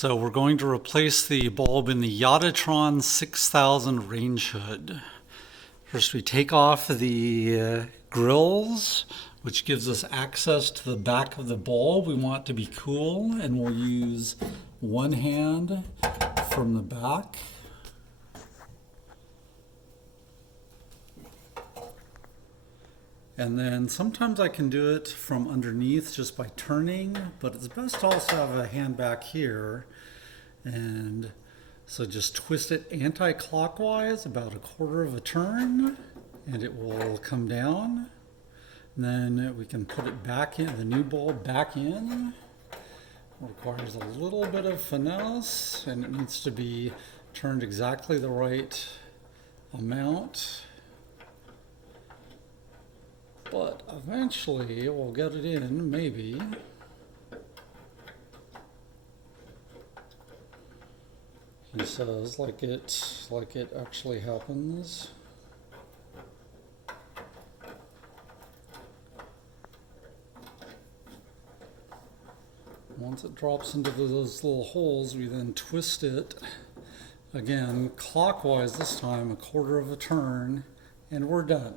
So we're going to replace the bulb in the Yatatron 6000 range hood. First we take off the grills, which gives us access to the back of the bulb. We want it to be cool, and we'll use one hand from the back. And then sometimes I can do it from underneath just by turning, but it's best to also have a hand back here. And so just twist it anti-clockwise about a quarter of a turn, and it will come down. And then we can put it back in, the new bulb back in. It requires a little bit of finesse, and it needs to be turned exactly the right amount. But eventually we'll get it in, maybe. He says, like it actually happens. Once it drops into those little holes, we then twist it again clockwise this time, a quarter of a turn, and we're done.